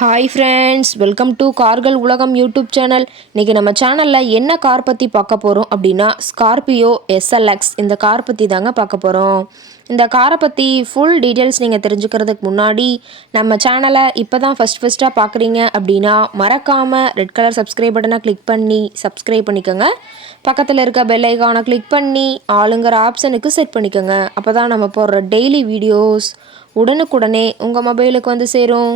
Hi friends, welcome to கார்கள் உலகம் YouTube channel. இன்றைக்கி நம்ம சேனலில் என்ன கார் பற்றி பார்க்க போகிறோம் அப்படின்னா ஸ்கார்பியோ எஸ்எல்எக்ஸ் இந்த கார் பற்றி தாங்க பார்க்க போகிறோம். இந்த காரை பற்றி ஃபுல் டீட்டெயில்ஸ் நீங்கள் தெரிஞ்சுக்கிறதுக்கு முன்னாடி நம்ம சேனலை இப்போ தான் ஃபஸ்ட்டாக பார்க்குறீங்க அப்படின்னா மறக்காமல் ரெட் கலர் சப்ஸ்கிரைப் பட்டனை கிளிக் பண்ணி சப்ஸ்கிரைப் பண்ணிக்கோங்க. பக்கத்தில் இருக்க பெல் ஐகானை கிளிக் பண்ணி ஆளுங்கிற ஆப்ஷனுக்கு செட் பண்ணிக்கோங்க. அப்போ தான் நம்ம போடுற டெய்லி வீடியோஸ் உடனுக்குடனே உங்கள் மொபைலுக்கு வந்து சேரும்.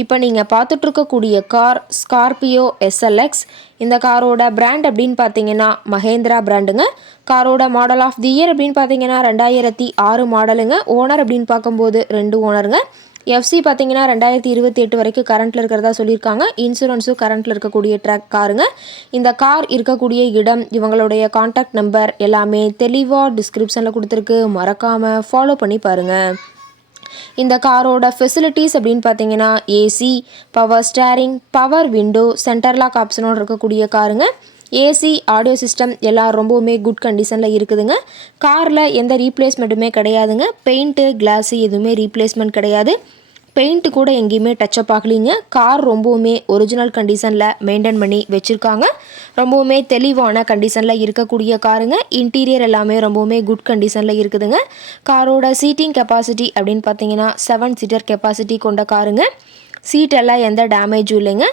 இப்போ நீங்கள் பார்த்துட்ருக்கக்கூடிய கார் ஸ்கார்பியோ எஸ்எல்எக்ஸ். இந்த காரோட பிராண்ட் அப்படின்னு பார்த்தீங்கன்னா மஹேந்திரா பிராண்டுங்க. காரோட மாடல் ஆஃப் தி இயர் அப்படின்னு பார்த்தீங்கன்னா 2006 மாடலுங்க. ஓனர் அப்படின்னு பார்க்கும்போது 2 ஓனருங்க. எஃப்சி பார்த்தீங்கன்னா 2028 வரைக்கும் கரண்ட்டில் இருக்கிறதா சொல்லியிருக்காங்க. இன்சூரன்ஸும் கரண்ட்டில் இருக்கக்கூடிய ட்ராக் காருங்க. இந்த கார் இருக்கக்கூடிய இடம், இவங்களுடைய கான்டாக்ட் நம்பர் எல்லாமே தெளிவாக டிஸ்கிரிப்ஷனில் கொடுத்துருக்கு. மறக்காமல் ஃபாலோ பண்ணி பாருங்கள். இந்த காரோட ஃபெசிலிட்டிஸ் அப்படின்னு பார்த்தீங்கன்னா AC, power steering, power window, centre lock ஆப்ஷனோடு இருக்கக்கூடிய காருங்க. ஏசி, ஆடியோ சிஸ்டம் எல்லாம் ரொம்பவுமே குட் கண்டிஷனில் இருக்குதுங்க. காரில் எந்த ரீப்ளேஸ்மெண்ட்டுமே கிடையாதுங்க. பெயிண்ட்டு, கிளாஸு எதுவுமே ரீப்ளேஸ்மெண்ட் கிடையாது. பெயிண்ட்டு கூட எங்கேயுமே டச்சப் ஆகலிங்க. கார் ரொம்பவுமே ஒரிஜினல் கண்டிஷனில் மெயின்டைன் பண்ணி வச்சுருக்காங்க. ரொம்பவுமே தெளிவான கண்டிஷனில் இருக்கக்கூடிய காருங்க. இன்டீரியர் எல்லாமே ரொம்பவுமே குட் கண்டிஷனில் இருக்குதுங்க. காரோட சீட்டிங் கெப்பாசிட்டி அப்படின்னு பார்த்தீங்கன்னா 7 சீட்டர் கெப்பாசிட்டி கொண்ட காருங்க. சீட் எல்லாம் எந்த டேமேஜும் இல்லைங்க.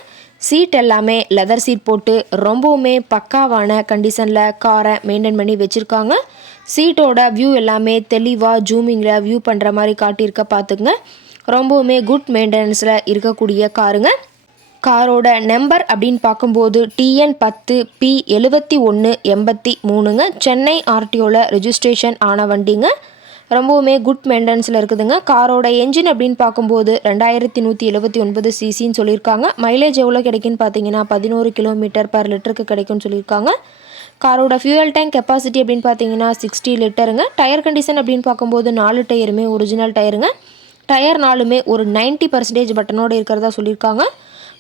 சீட் எல்லாமே லெதர் சீட் போட்டு ரொம்பவுமே பக்காவான கண்டிஷனில் காரை மெயின்டைன் பண்ணி வச்சுருக்காங்க. சீட்டோட வியூ எல்லாமே தெளிவாக ஜூமிங்கில் வியூ பண்ணுற மாதிரி காட்டியிருக்க பார்த்துக்குங்க. ரொம்பவுமே குட் மெயின்டெனன்ஸில் இருக்கக்கூடிய காருங்க. காரோட நம்பர் அப்படின்னு பார்க்கும்போது TN10P7183ங்க. சென்னை ஆர்டிஓவில் ரெஜிஸ்ட்ரேஷன் ஆன வண்டிங்க. ரொம்பவுமே குட் மெயின்டெனன்ஸில் இருக்குதுங்க. காரோட என்ஜின் அப்படின்னு பார்க்கும்போது 2179 சிசின்னு சொல்லியிருக்காங்க. மைலேஜ் எவ்வளோ கிடைக்குன்னு பார்த்தீங்கன்னா 11 km/லிட்டருக்கு கிடைக்கும்னு சொல்லியிருக்காங்க. காரோட ஃபியூயல் டேங்க் கெப்பாசிட்டி அப்படின்னு பார்த்தீங்கன்னா 60 லிட்டருங்க. டயர் கண்டிஷன் அப்படின்னு பார்க்கும்போது 4 டயருமே ஒரிஜினல் டயருங்க. டயர் 4மே ஒரு 90% பட்டனோடு இருக்கிறதா சொல்லியிருக்காங்க.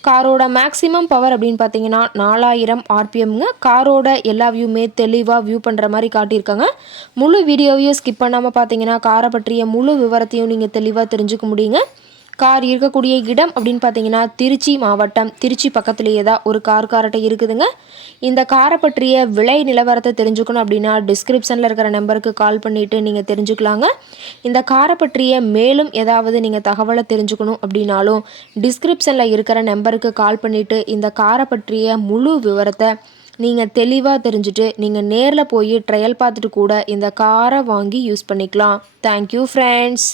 காரோட மேக்ஸிமம் பவர் அப்படின்னு பார்த்தீங்கன்னா 4000 RPMங்க. காரோட எல்லா வியூமே தெளிவாக வியூ பண்ணுற மாதிரி காட்டியிருக்காங்க. முழு வீடியோவையும் ஸ்கிப் பண்ணாமல் பார்த்தீங்கன்னா காரை பற்றிய முழு விவரத்தையும் நீங்கள் தெளிவாக தெரிஞ்சுக்க முடியுங்க. கார் இருக்கக்கூடிய இடம் அப்படின்னு பார்த்தீங்கன்னா திருச்சி மாவட்டம், திருச்சி பக்கத்துலேயே தான் ஒரு கார்ட்டை இருக்குதுங்க. இந்த காரை பற்றிய விலை நிலவரத்தை தெரிஞ்சுக்கணும் அப்படின்னா டிஸ்கிரிப்ஷனில் இருக்கிற நம்பருக்கு கால் பண்ணிவிட்டு நீங்கள் தெரிஞ்சுக்கலாங்க. இந்த காரை பற்றிய மேலும் ஏதாவது நீங்கள் தகவலை தெரிஞ்சுக்கணும் அப்படின்னாலும் டிஸ்கிரிப்ஷனில் இருக்கிற நம்பருக்கு கால் பண்ணிவிட்டு இந்த காரை பற்றிய முழு விவரத்தை நீங்கள் தெளிவாக தெரிஞ்சுட்டு நீங்கள் நேரில் போய் ட்ரையல் பார்த்துட்டு கூட இந்த காரை வாங்கி யூஸ் பண்ணிக்கலாம். Thank you friends.